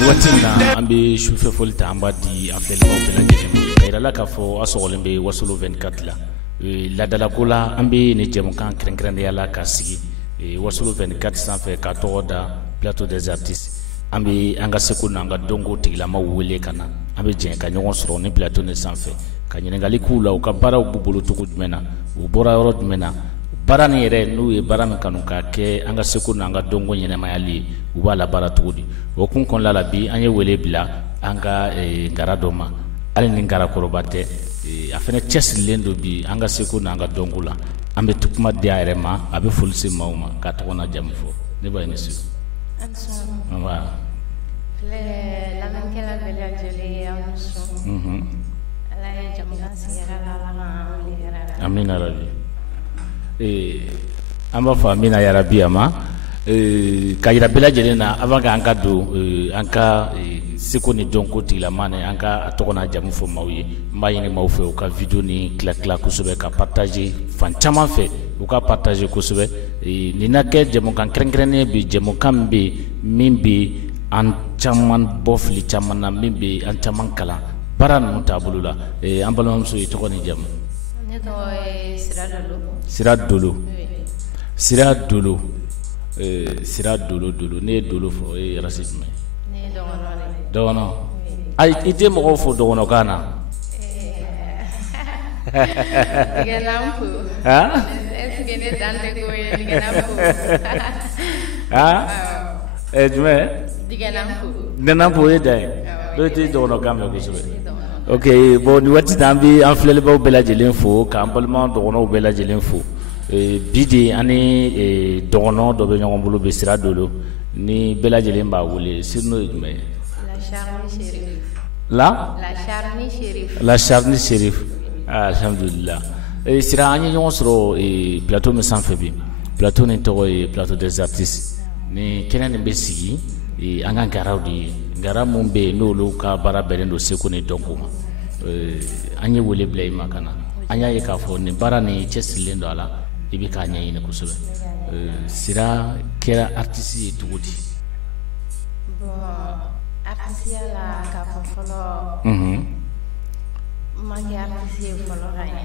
Watina ambe shufe folta amba di afdel bela jema kayra la ka fo asogolem be wasulu 24 la dala kula ambe ne jemu kan krenkrende yala ka sigi wasulu 24 sanfɛ ka tɔgɔ da plateau des artistes ambe anga sekuna anga dongo tigila ma wele kana ambe jɛn ka ɲɔgɔn sɔrɔ ni plateau ne sanfɛ ka ɲininkali k'u la u ka baaraw b'u bolo cogo jumɛn na u bɔra yɔrɔ jumɛn na baara ni yɛrɛ n'u ye baara min kanu ka kɛ an ka seko n'an ka dɔnko ɲɛnɛmayali ye u b'a la baara cogo di o kun kɔnɔna la bi an ye wele bila an ka ngara dɔ ma hali ni ngara kɔrɔba tɛ a fɛnɛ cɛsirilen don bi an ka seko n'an ka dɔnko la an bɛ kuma di a yɛrɛ ma a bɛ foli se maaw ma k'a tɔgɔ n'a jamu fɔ ne b'a ye ne su lamɛnkɛla bɛɛ lajɛlen aw ni su ala ye jamukan sigɛra la ala k'an wuli hɛrɛ la amina rabi an b'a fɔ amina yarabi ama ka yira bɛɛ lajɛlen na avant que an ka don an ka seko ni dɔnko tigilama ni an ka tɔgɔ n'a jamu fɔ maaw ye n b'a ɲini maaw fɛ u ka video ni tila kosɛbɛ ka partager fan caman fɛ u ka partager kosɛbɛ nin na kɛ jɛmukan kɛrɛnkɛrɛnnen bi jɛmukan min bɛ min bɛ an caman bɔ fili caman na min bɛ an caman kalan baara ninnu taabolo la an balimamuso ye tɔgɔ ni jamu. ne tɔgɔ ye Sira Dolo. Sira Dolo. Sira Dolo Dolo. Ne ye Dolo fɔ e yɛrɛ se jumɛn? ne ye dɔgɔnɔ de. Dɔgɔnɔ. Ayi i tɛ mɔgɔw fɔ dɔgɔnɔkan na. Digenampu. Han? Est-ce que ne dan tɛ ko ye digenampu? Han? Jumɛn? Digenampu. Digenampu o ye dan ye. Dɔw tɛ dɔgɔnɔkan mɛn kosɛbɛ. Ok, bon ni waati an bɛ an filɛlibaw bɛɛ lajɛlen fo k'an balima dɔgɔnɔw bɛɛ lajɛlen fo bi de an ni dɔgɔnɔ dɔ bɛ ɲɔgɔn bolo bɛ Sira Dolo ni bɛɛ lajɛlen b'a wele sirino ye jumɛn ye? La Charni Chérif. Alhamdulillah. Sira an ye ɲɔgɔn sɔrɔ plateau min sanfɛ bi plateau nin tɔgɔ ye plateau des artistes ni kɛnɛ nin bɛ sigi an ka ngaraw de ye ngara mun bɛ yen n'olu ka baara bɛnnen don seko ni dɔnko ma an ye wele bila i ma ka na an y'a ye k'a fɔ nin baara nin cɛsirilen don a la i bɛ k'a ɲɛɲini kosɛbɛ Sira kɛra artiste ye cogo di? Bon artisiya la k'a fɔ fɔlɔ ma kɛ artiste ye fɔlɔ ka ɲɛ.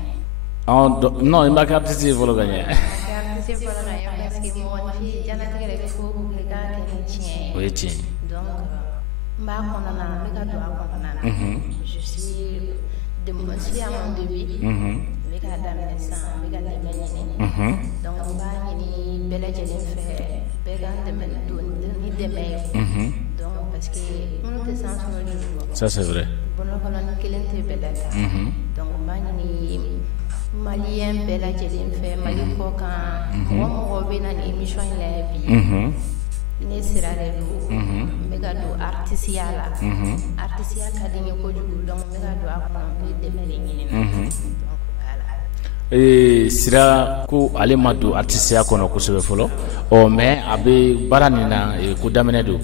Non i ma kɛ artiste ye fɔlɔ ka ɲɛ. Ma kɛ artiste fɔlɔ ka ɲɛ parce que mɔgɔninfin diɲɛlatigɛ de bɛ fɔ ko k'i k'a kɛ ni tiɲɛ ye. O ye tiɲɛ ye. Donc n b'a kɔnɔna na n bɛ ka don a kɔnɔna na. Je suis à mon début. N bɛ k'a daminɛ sisan n bɛ ka dɛmɛ ɲini. Donc n b'a ɲini bɛɛ lajɛlen fɛ bɛɛ k'an dɛmɛ ni dɛmɛ ye. Donc parce que minnu tɛ san sɔrɔ juru bɔ. Ça c'est vrai. Bɔnɔkɔnɔ ni kelen tɛ bɛɛ la kan. Donc n b'a ɲini maliyɛn bɛɛ lajɛlen fɛ Mali kɔ kan mɔgɔ bɛ na ni émission in lajɛ bi. Ne Sira de don n bɛ ka don artisiya la artisiya ka di n ye kojugu donc n bɛ ka don a kɔnɔ n bɛ dɛmɛ de ɲini donc voilà. Sira ko ale ma don artisiya kɔnɔ kosɛbɛ fɔlɔ mais a bɛ baara nin na ko daminɛ don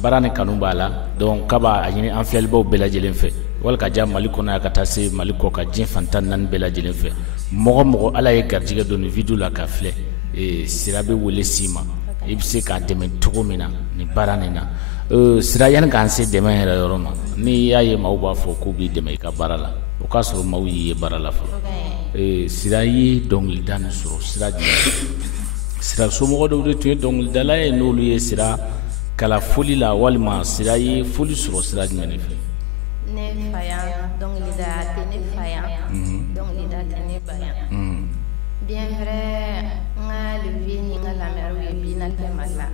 baara ni kanu b'a la donc k'a b'a ɲini an filɛlibaw bɛɛ lajɛlen fɛ wali ka diya Mali kɔnɔ yan ka taa se Mali kɔ ka diɲɛ fan 14 bɛɛ lajɛlen fɛ mɔgɔ mɔgɔ ala ye garijɛgɛ don nin video la ka filɛ Sira bɛ wele s'i ma i bɛ se k'a dɛmɛ cogo min na nin baara nin na Sira yanni k'an se dɛmɛ yɛrɛ yɔrɔ ma n'i y'a ye maaw b'a fɔ k'u b'i dɛmɛ i ka baara la o k'a sɔrɔ maaw y'i ye baara la fɔlɔ Sira ye dɔnkilida nin sɔrɔ sira jumɛn Sira somɔgɔ dɔw de tun ye dɔnkilidala ye n'olu ye Sira kala foli la walima Sira ye foli sɔrɔ sira jumɛn de fɛ? Ne fa yan dɔnkilida tɛ ne fa yan dɔnkilida tɛ ne ba yan bien vrai n ka le vie ni n ka lamɛnw ye bi na tɛ Mali la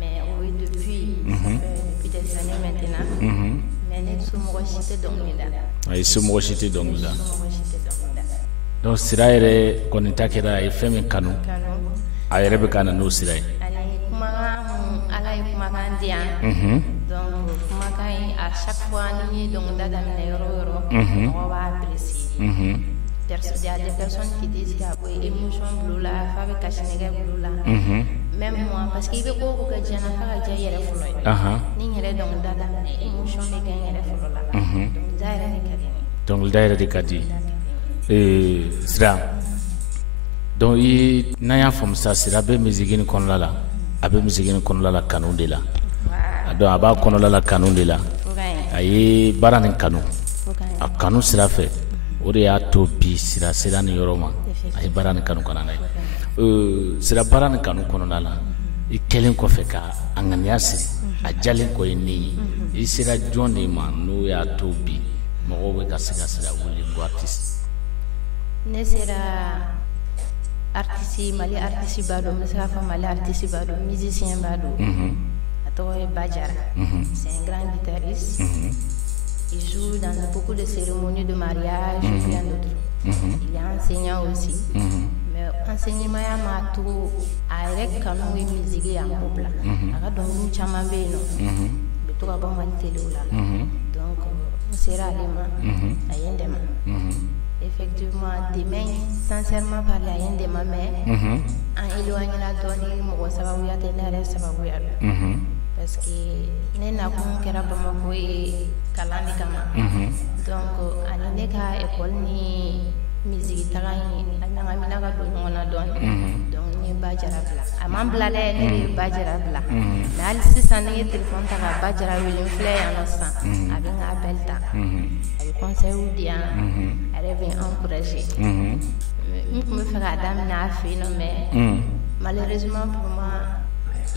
mais oui depuis des années maintenant mais ne somɔgɔ si tɛ dɔnkilida. Ayi somɔgɔ si tɛ dɔnkilida. Donc Sira yɛrɛ kɔni ta kɛra a ye fɛn min kanu a yɛrɛ bɛ ka na n'o sira ye. Ani kumakan mun ala ye kumakan di donc kumakan à chaque fois ni donc dada mina yoro on va apprécier. Il y a des personnes qui disent qu'il y a des émotions bleues là, avec cachinega bleu là. Même moi, parce qu'il y a beaucoup de gens qui ont déjà eu le flou. Ni y a donc dada émotions les gains le flou là. Donc d'ailleurs des cadres. Sira. Donc il n'a rien fait ça. Sira be musique ni konla la, abe musique ni konla la canon de la. Donc aba konla la canon de la. Aye baran canon. A canon sira fait. O de y'a to bi sira ni yɔrɔ ma a ye baara nin kanu kɔnɔ n'a ye sira baara nin kanu kɔnɔna la i kɛlen kɔfɛ ka a ŋaniya siri a jalen kɔ ye ne ye i sera jɔn de ma n'o y'a to bi mɔgɔw bɛ ka se ka sira wele ko artiste. Ne sera artiste Mali artiste ba don, n bɛ se k'a fɔ Mali artiste ba don, musicien ba don, a tɔgɔ ye Bajara, c'est un grand guitariste. Il joue dans beaucoup de cérémonies de mariage et bien d'autres. Il est enseignant aussi. Mais enseignement m'a tout à l'école de musique en couple. Alors donc nous chamons bien nous. Mais tout va pas mal télé là. Donc c'est rarement à Yendema. Effectivement, demain, sincèrement parler à Yendema, mais en éloignant la donne, moi ça va vous y atteindre, ça va vous y aller. Parce que ne na kun kɛra Bamako ye kalan de kama. Donc ani ne ka école ni musique taga in a ɲagamina ka don ɲɔgɔn na dɔɔni. Donc ne ye Bajara bila. A man bila dɛ, ne de ye Bajara bila. Mais hali sisan ne ye téléphone ta ka Bajara wele n filɛ yan nɔ sisan. A bɛ n ka appel ta. A bɛ conseil di yan. A yɛrɛ bɛ n encourager. N tun bɛ fɛ k'a daminɛ a fɛ yen nɔ mais malheureusement pour moi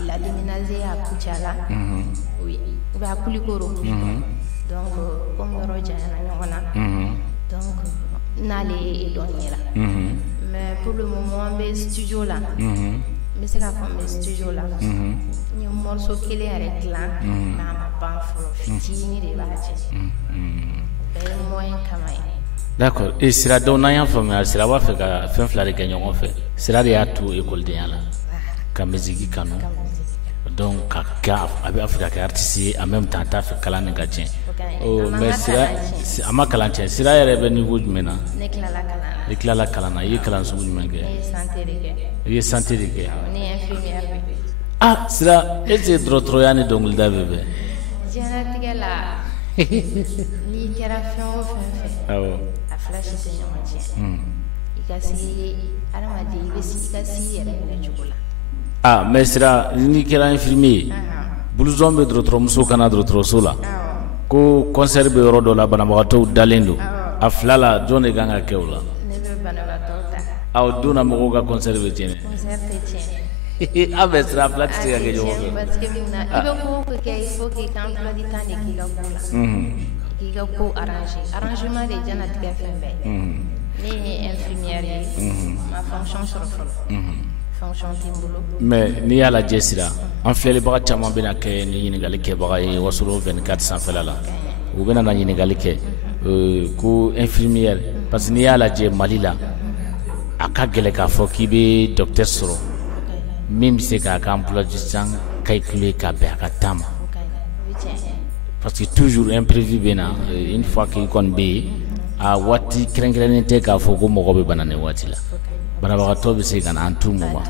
il a déménagé à Kuchala, oui, ou à Kulikoro. Donc, comme le Roger donc, n'allez donner là. Mais pour le moment, on est studio là. Mais c'est quand on est studio là. Il y a un morceau qui est avec là, mais on pas fini de bâtir. Moins d'accord. Et sera donné un famille, sera va faire un flash de gagnant en fait. Sera de à tout école de là. Comme musique canon. Donc a bɛ Afrika kɛ artiste en même temps t'a fɛ kalan nin ka tiɲɛ. Mais sira a ma kalan tiɲɛ. Sira yɛrɛ bɛ niveau jumɛn na? Ne tilala kalan na. I tilala kalan na. I ye kalan sugu jumɛn kɛ? Ne ye santé de kɛ. I ye santé de kɛ. Ne ye infirmière de. Ah sira est ce que dɔgɔtɔrɔya ni dɔnkilida bɛ bɛn? Diɲɛlatigɛ la n'i kɛra fɛn o fɛn fɛ. Awɔ. A fila si tɛ ɲɔgɔn tiɲɛ. I ka se adamaden i bɛ i ka se i yɛrɛ minɛ cogo la. Ah mais sira ni kɛra infirmier blouson bɛ dɔgɔtɔrɔmuso kana dɔgɔtɔrɔso la ko concert bɛ yɔrɔ dɔ la banabagatɔw dalen don a fila la jɔn de kan ka kɛ o la? Ne bɛ banabagatɔw ta. Aw donna mɔgɔw ka concert bɛ tiɲɛ. Concert tɛ tiɲɛ. A bɛ sira fila tɛ se ka kɛ ɲɔgɔn fɛ. Parce que mun na i bɛ ko o ko kɛ il faut k'i kan emploi du temps de k'i ka ko la. K'i ka ko arranger. Arrangement de diɲɛlatigɛ fɛn bɛɛ. Ne ye infirmière ye ma fonction sɔrɔ fɔlɔ. Mais n'i y'a lajɛ sira an filɛlibaga caman bɛna kɛ ni ɲininkali kɛbaga ye Wasolo 24 sanfɛla la u bɛna na ɲininkali kɛ ko infirmière parce que n'i y'a lajɛ Mali la a ka gɛlɛ k'a fɔ k'i bɛ docteur sɔrɔ min bɛ se k'a ka emploi du temps calculer ka bɛn a ka temps ma parce que toujours imprévu bɛ na une fois k'i kɔni bɛ yen a waati kɛrɛnkɛrɛnnen tɛ k'a fɔ ko mɔgɔ bɛ bana nin waati la. Banabagatɔ bɛ se ka na en tout moment.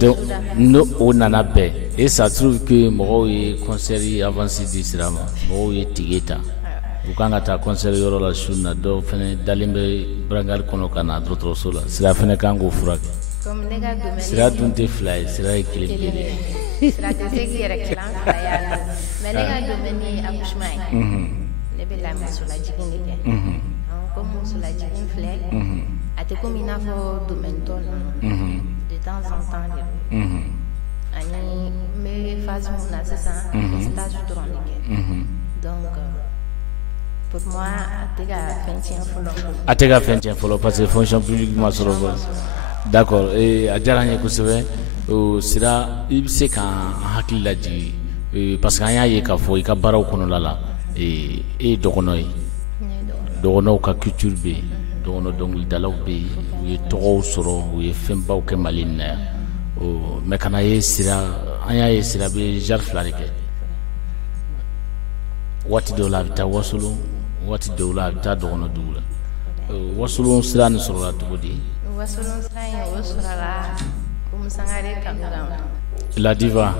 Donc no o nana bɛɛ et ça trouve que mɔgɔw ye concert avancé di sira ma mɔgɔw ye tige ta u kan ka taa concert yɔrɔ la su na dɔw fɛnɛ dalen bɛ brancard kɔnɔ ka na dɔgɔtɔrɔso la sira fɛnɛ kan k'o furakɛ. Sira dun tɛ fila ye sira ye kelen kelen ye. Sira tɛ se k'i yɛrɛ tilan fila y'a la mais ne ka domaine ye accouchement ye. Ne bɛ la musolajigin de kɛ. Comme musolajigin filɛ. A tɛ komi i n'a fɔ domaine tɔ ninnu de temps en temps de ani n bɛ phase mun na sisan stage dɔrɔn de kɛ donc pour moi a tɛ ka fɛn tiɲɛ fɔlɔ. A tɛ ka fɛn tiɲɛ fɔlɔ parce que fonction publique ma sɔrɔ fɔlɔ. D'accord a diyara n ye kosɛbɛ sira i bɛ se k'an hakili lajigin parce que an y'a ye k'a fɔ i ka baaraw kɔnɔna la e ye dɔgɔnɔ ye dɔgɔnɔw ka culture bɛ yen. Dɔgɔnɔ dɔnkilidalaw bɛ yen u ye tɔgɔw sɔrɔ u ye fɛnbaw kɛ Mali in na yan mais kana ye sira an y'a ye sira bɛ jar fila de kɛ waati dɔw la a bɛ taa Wasolo waati dɔw la a bɛ taa Dɔgɔnɔ dugu la Wasolo sira nin sɔrɔla cogo di Wasolo sira in o sɔrɔla Umu Sangare Kanuga La Diva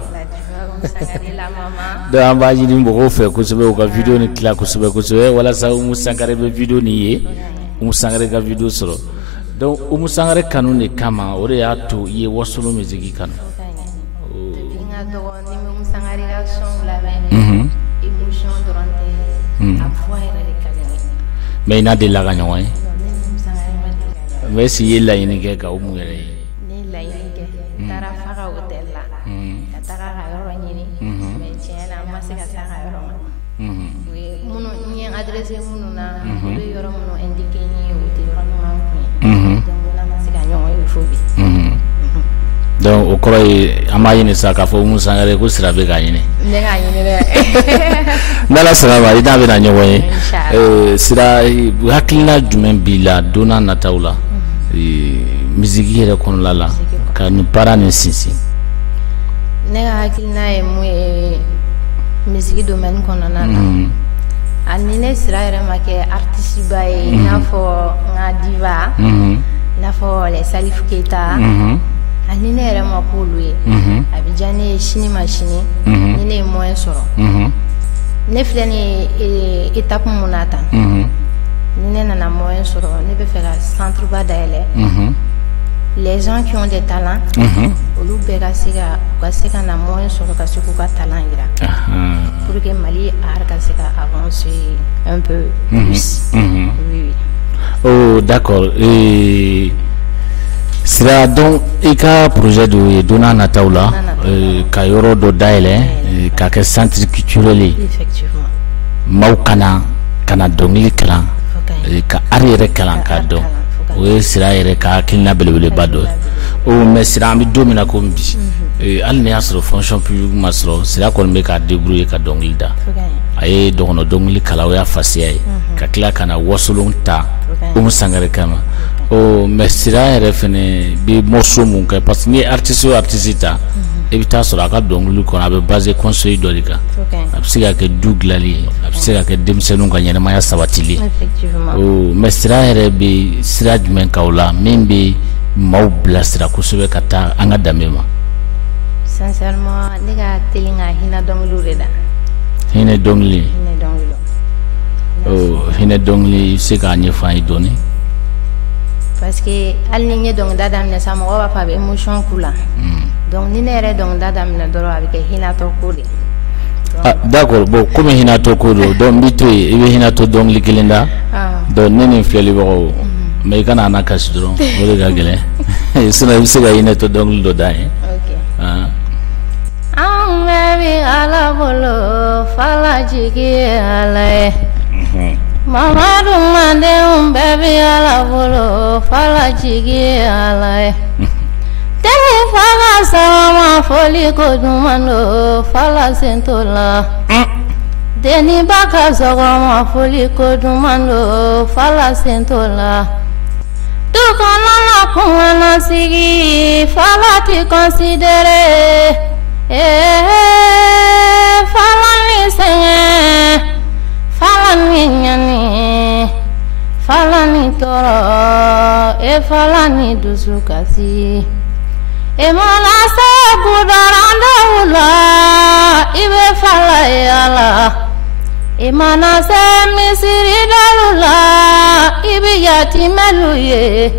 Umu Sangare la mama donc an b'a ɲini mɔgɔw fɛ kosɛbɛ u ka video ni tila kosɛbɛ walasa Umu Sangare bɛ video nin ye Umu Sangare ka video sɔrɔ donc Umu Sangare kanu de kama o de y'a to i ye Wasolo musique kanu depuis n ka dɔgɔ ni Umu Sangare ka son lamɛn émotion dɔrɔn tɛ a voix yɛrɛ de ka di n ye mais i n'a delila ka ɲɔgɔn ye ne ni Umu Sangare ma deli ka ɲɔgɔn ye mais est-ce que i ye laɲini kɛ ka Umu yɛrɛ ye ne ye laɲini kɛ n taara fa ka hôtel la ka taga ka yɔrɔ ɲini mais tiɲɛ na n ma se ka taa ka yɔrɔ ma u ye minnu n ye adressé minnu na u bɛ yɔrɔ minnu indiqué n ye u tɛ yɔrɔ ɲuman kun ye donc n ma se ka ɲɔgɔn ye fo bi donc o kɔrɔ ye an b'a ɲini sa k'a fɔ Umu Sangare ko sira bɛ k'a ɲini ne k'a ɲini dɛ n'Ala sɔnna ma i n'a bɛna ɲɔgɔn ye sira hakilina jumɛn b'i la don n'a nataw la misiki yɛrɛ kɔnɔna la ka nin baara nin sinsin ne ka hakilina ye mun ye misiki domaine kɔnɔna na ani ne sira yɛrɛ ma kɛ artiste ba ye i n'a fɔ n ka diva i n'a fɔ les Salif Keita ani ne yɛrɛ ma k'olu ye a bɛ diya ne ye sini ma sini ni ne ye moyen sɔrɔ ne filɛ ni étape mun na tan ni ne nana moyen sɔrɔ ne bɛ fɛ ka centre ba dayɛlɛ les gens qui ont des talents olu bɛɛ ka se ka na moyen sɔrɔ ka se k'u ka talent yira pour que Mali art ka se ka avancer un peu plus oui. Oh d'accord sira donc i ka projet dɔ ye don n'a nataw la ka yɔrɔ dɔ dayɛlɛ ka kɛ centre culturel ye effectivement maaw kana dɔnkili kalan ka art yɛrɛ kalan k'a dɔn o ye sira yɛrɛ ka hakilina belebeleba dɔ ye mais sira an bɛ don min na komi bi hali ni y'a sɔrɔ fonction publique ma sɔrɔ sira kɔni bɛ k'a débrouiller ka dɔnkili da a ye Dɔgɔnɔ dɔnkili kalan o y'a fasiya ye ka tila ka na Wasolo ta Umu Sangare kama mais sira yɛrɛ fɛnɛ bɛ morceau mun kɛ parce que ni artiste o artiste ta i bɛ taa sɔrɔ a ka dɔnkili kɔnɔ a bɛ basé conseil dɔ de kan a bɛ se ka kɛ du dilanli ye a bɛ se ka kɛ denmisɛnninw ka ɲɛnamaya sabatili mais sira yɛrɛ bɛ sira jumɛn k'aw la min bɛ maaw bilasira kosɛbɛ ka taa an ka danbe ma sincèrement ne ka teli ka hinɛ dɔnkiliw de la hinɛ dɔnkili hinɛ dɔnkili i bɛ se k'a ɲɛfɔ an ye dɔɔni parce que hali ni n ye dɔnkilida daminɛ sa mɔgɔw b'a fɔ a bɛ émotion k'u la donc ni ne yɛrɛ dɔnkilida daminɛ dɔrɔn a bɛ kɛ hinɛtɔ ko de d'accord bon komi hinɛtɔ ko don donc n b'i to yen i bɛ hinɛtɔ dɔnkili kelen da donc ne ni filɛlibagaw mais i kana an kasi dɔrɔn o de ka gɛlɛn sinon i bɛ se ka hinɛtɔ dɔnkili dɔ da ye an bɛɛ bɛ Ala bolo falajigi ye Ala ye Mamadu mandenw bɛɛ bɛ Ala bolo falajigi ye Ala ye deni fala sama foli ko duman do fala sento la deni baka sɔgɔma foli ko duman do fala sento la du kɔnɔ la kɔngɔna sigi fala ti considéré fala ni sɛgɛn fala ni ɲani fala ni tɔɔrɔ fala ni dusukasi mana se kudarandaw la i bɛ fala ye Ala mana se misiridaw la i bɛ yatimɛlu ye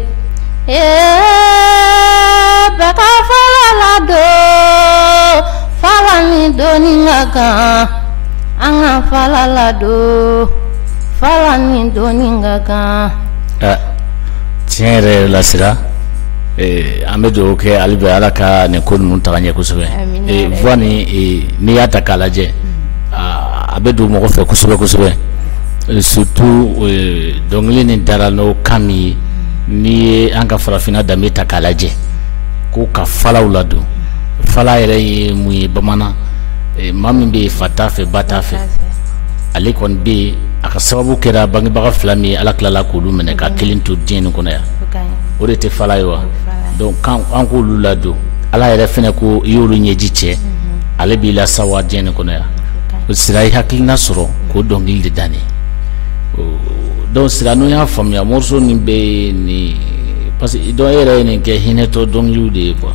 bɛɛ ka fala ladon fala ni doni ka kan an ka fala ladon fala ni doni ka kan tiɲɛ yɛrɛ la sira an bɛ dugawu kɛ hali bi Ala ka nin ko ninnu taga ɲɛ kosɛbɛ voix n'i y'a ta k'a lajɛ a bɛ don mɔgɔ fɛ kosɛbɛ surtout dɔnkili nin dara n'o kan min ye n'i ye an ka farafinna danbe ta k'a lajɛ ko ka falaw ladon fala yɛrɛ ye mun ye bamanan maa min bɛ yen fa t'a fɛ ba t'a fɛ ale kɔni bɛ yen a ka sababu kɛra bangebaga fila min ye Ala tilala k'olu minɛ ka kelen to diɲɛ nin kɔnɔ yan o de tɛ fala ye wa donc an k'olu ladon Ala yɛrɛ fɛnɛ ko i y'olu ɲɛji cɛ ale b'i la sawa diɲɛ kɔnɔ yan sira i hakilina sɔrɔ k'o dɔnkili de danne donc sira n'o y'a faamuya morceau nin bɛ nin parce que dɔn e yɛrɛ ye nin kɛ hinɛtɔ dɔnkiliw de ye quoi.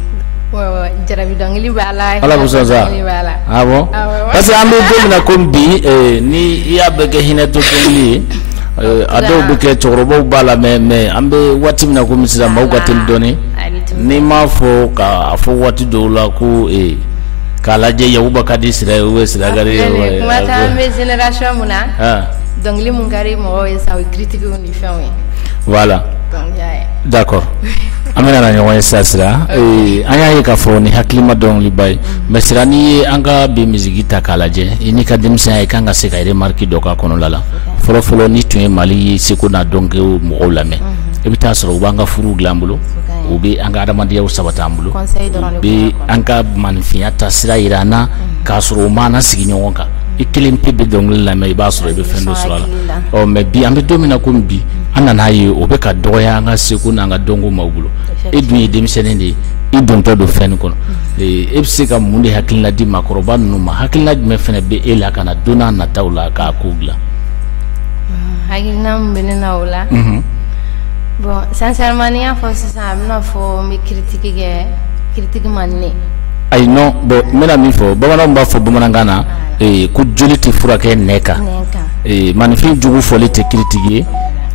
Jarabi dɔnkili b'a la. Ala ko sɔn sa. Ah bon? Parce que an bɛ don min na komi bi ni i y'a bɛɛ kɛ hinɛtɔ dɔnkili ye a dɔw bɛ kɛ cɛkɔrɔbaw b'a la mais an bɛ waati min na komi sisan maaw ka teli dɔɔni n'i m'a fɔ k'a fɔ waati dɔw la ko k'a lajɛ Yakuba ka di sira ye ou sira gari ye. Kuma ta an bɛ génération mun na dɔnkili mun ka di mɔgɔw ye sa o ye critique ni fɛnw ye. Voilà. D'accord. An bɛna na ɲɔgɔn ye sisan sira an y'a ye k'a fɔ ni hakilima dɔnkiliba ye mais sira n'i ye an ka bi misiki ta k'a lajɛ i n'i ka denmisɛnya i kan ka se ka remarque dɔ k'a kɔnɔla la fɔlɔ ni tun ye Mali seko n'a dɔnkɛw mɔgɔw lamɛn i bɛ taa sɔrɔ u b'an ka furuw dilan bolo u bɛ an ka adamadenyaw sabati an bolo u bɛ an ka maninfinya ta sira yira an na k'a sɔrɔ u m'an sigi ɲɔgɔn kan i kelen pe bɛ dɔnkili lamɛn i b'a sɔrɔ i bɛ fɛn dɔ sɔrɔ a la mais bi an bɛ don min na komi bi an nana ye o bɛ ka dɔgɔya an ka seko n'an ka dɔnko maaw bolo e dun ye denmisɛnnin de ye i dontɔ don fɛn kɔnɔ e bɛ se ka mun de hakilina di maakɔrɔba ninnu ma hakilina jumɛn fana bɛ e la ka na don n'a nataw la k'a ko dilan. Hakilina min bɛ ne na o la bon sincèrement n'i y'a fɔ sisan a bɛna fɔ n bɛ critique kɛ critique man di ne. Ayi non bon n bɛna min fɔ bamananw b'a fɔ bamanankan na ko joli tɛ furakɛ nɛ kan maninfin jugu fɔli tɛ critique ye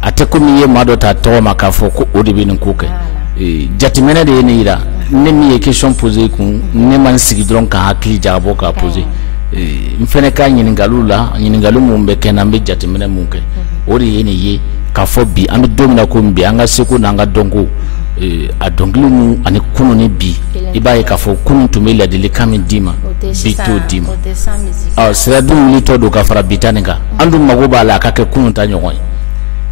a tɛ komi i ye maa dɔ ta tɔgɔ ma k'a fɔ ko o de bɛ nin ko kɛ jateminɛ de ye ne yira ne min ye question posé kun ne ma n sigi dɔrɔn ka hakili jagabɔ k'a posé n fɛnɛ ka ɲininkaliw la ɲininkali mun bɛ kɛ n na n bɛ jateminɛ mun kɛ o de ye nin ye k'a fɔ bi an bɛ don min na komi bi an ka seko n'an ka dɔnko a dɔnkili mun ani kunun ni bi i b'a ye k'a fɔ kunun tun bɛ ladilikan min d'i ma bi t'o d'i ma sira dun wulitɔ don ka fara bi ta nin kan an dun mago b'a la a ka kɛ kunun ta ɲɔgɔn ye.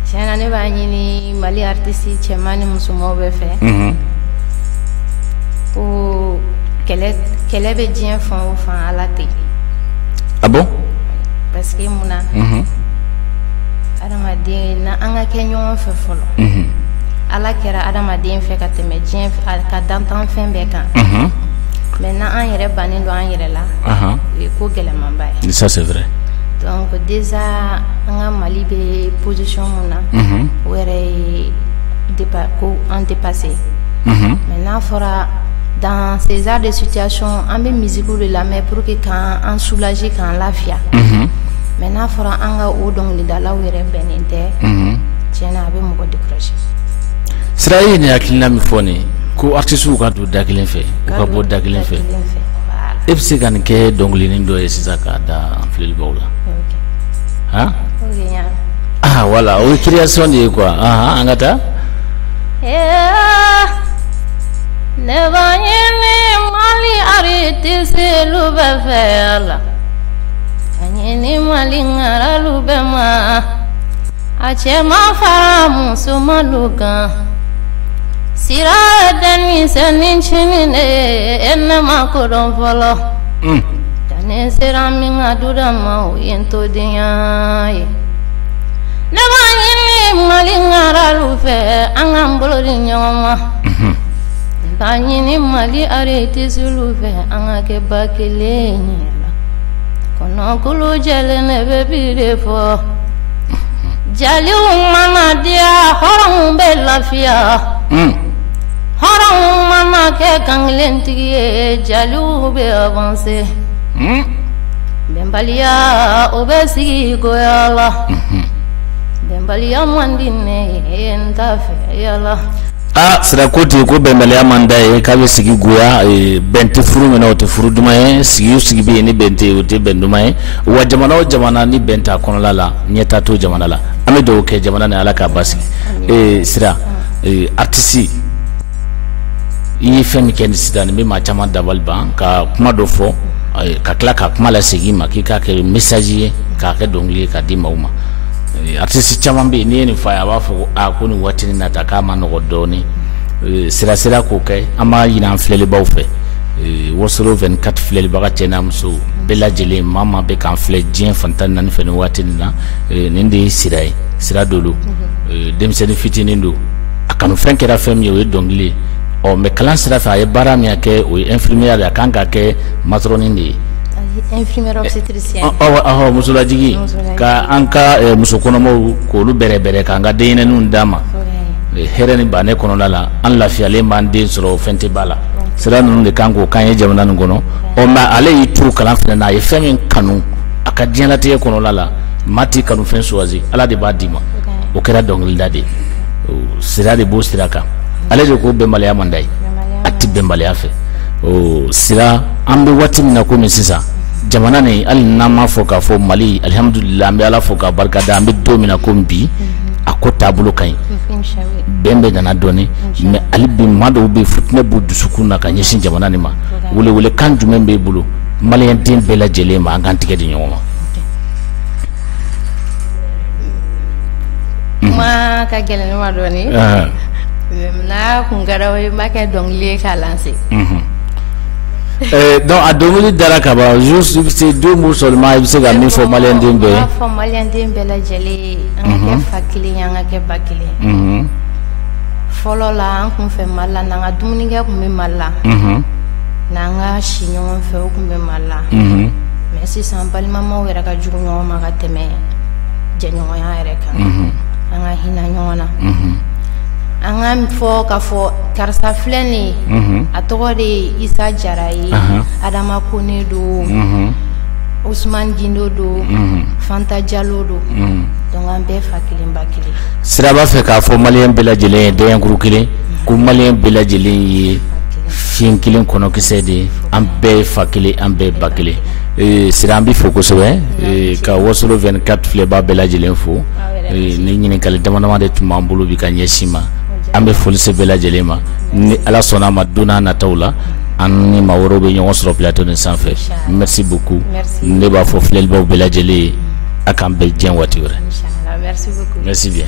Tiɲɛna ne b'a ɲini Mali artiste cɛman ni musomanw bɛɛ fɛ ko kɛlɛ bɛ diɲɛ fan o fan Ala tɛ. Ah bon? Parce que mun na adamaden na an ka kɛ ɲɔgɔn fɛ fɔlɔ Ala kɛra adamaden fɛ ka tɛmɛ diɲɛ ka dantan fɛn bɛɛ kan mais na an yɛrɛ bannen don an yɛrɛ la o ye ko gɛlɛmanba ye. Ça c'est vrai. Donc déjà an ka Mali bɛ position mun na o yɛrɛ ye ko an dépassé mais n'a fɔra dans ces genres de situation an bɛ musique de lamɛn pour que k'an soulager k'an lafiya mais n'a fɔra an ka o dɔnkilidalaw yɛrɛ bɛnnen tɛ tiɲɛna a bɛ mɔgɔ décourager. Sira ye nin hakilina min fɔ nin ko artistes ka don da kelen fɛ u ka bɔ da kelen fɛ e bɛ se ka nin kɛ dɔnkilinin dɔ ye sisan k'a da an filɛlibaw la han voilà o ye création de ye quoi an ka taa. ne b'a ɲini Mali artistelu bɛɛ fɛ la ka ɲini Mali ŋaralu bɛɛ ma a cɛman fara musomanlu kan sira denmisɛnnin cinin de ne ma kodɔn fɔlɔ ka ne sera min ka duda ma o ye n to denya ye ne b'a ɲini Mali ŋaralu fɛ an k'an bolo di ɲɔgɔn ma ne b'a ɲini Mali artistelu fɛ an ka kɛ ba kelen ye la kɔnɔkulu jɛlen ne bɛ bi de fɔ jaliw mana diya hɔrɔnw bɛ lafiya hɔrɔnw mana kɛ kankelentigi ye jaliw bɛ avancer bɛnbaliya o bɛ sigi goya la bɛnbaliya man di ne ye n t'a fɛ yala. Sira ko ten ko bɛnbaliya man da ye k'a bɛ sigi goya bɛn tɛ furu min na o tɛ furu duman ye sigi o sigi bɛ yen ni bɛn tɛ o tɛ bɛn duman ye wa jamana o jamana ni bɛn t'a kɔnɔla la ɲɛta t'o jamana la an bɛ dugawu kɛ jamana ni Ala k'a basigi Sira artiste i ye fɛn min kɛ nin sisan nin bɛ maa caman dabali ban ka kuma dɔ fɔ ka tila ka kuma lasegin ma k'i k'a kɛ message ye k'a kɛ dɔnkili ye k'a di maaw ma artiste caman bɛ yen n'i ye nin fɔ a ye a b'a fɔ ko nin waati nin na ta k'a ma nɔgɔ dɔɔni sira k'o kɛ an b'a ɲini an filɛlibaw fɛ Wasolo 24 filɛlibaga cɛ n'a muso bɛɛ lajɛlen maa bɛ k'an filɛ diɲɛ fan 14 fɛ nin waati nin na nin de ye Sira ye Sira Dolo denmisɛnnin fitinin don a kanufɛn kɛra fɛn min ye o ye dɔnkili ye mais kalan sira fɛ a ye baara min kɛ o ye infirmière de a kan ka kɛ matrɔni de ye infirmière obstétricienne. Musolajigi ka anka musokonomo ko lu bere ka nga de yinenu ndama hereni bane kono la an lafiyale mande soro fente bala sira nunu de kango kanye jamana ngono o ma ale yitu kala fena na yefemin kanu aka dianate kono la mati kanu fen soazi ala de badima o kera dongil dade sira de bo sira ka ale de ko be malaya mandai atti be malaya fe o sira ambe wati mina ko min sisa jamana ne al nama foka fo mali alhamdulillah ambe ala foka barka da ambe do mina ko bi akota bulu kai bembe dana doni me alibi mado be futne bu dusukuna ka nyesin jamana ni ma wule kan jumen be bulu malien din bela jele ma ngantike di nyoma ma ka gele no doni na kungara we make dongle ka lancer donc à 2000 dara ka ba juste c'est 2 mots seulement il se gami fo malien din be fo malien din bela jele an ke fakili yanga ke bakili folo la an kun fe mala na nga dumuni ke kun be mala na nga shinyo fe kun be mala mais si san balima ma wera ka jugu nyo ma ka teme jenyo ya ere kan an ga hina nyona an ga fo ka fo karsa fleni atogore Isa Jarayi Adama Konedo Ousmane Gindo do Fanta Diallo do donc an be fakili bakili sira ba fe ka fo malien bela jele de en kurukile ku malien bela jele yi fin kilin kono kisede an be fakili an be bakili sira ambi fo ko sobe ka Wasolo 24 fle ba bela jele fo ni nyini kala demandement de tumambulu bi ka nyeshima ambe folise bela jele ma ni ala sona ma duna na tawla ani mawro be nyon soro plateau de sans fait merci beaucoup ne ba fo flel ba bela jele akam be jen wati wore inchallah merci beaucoup merci bien.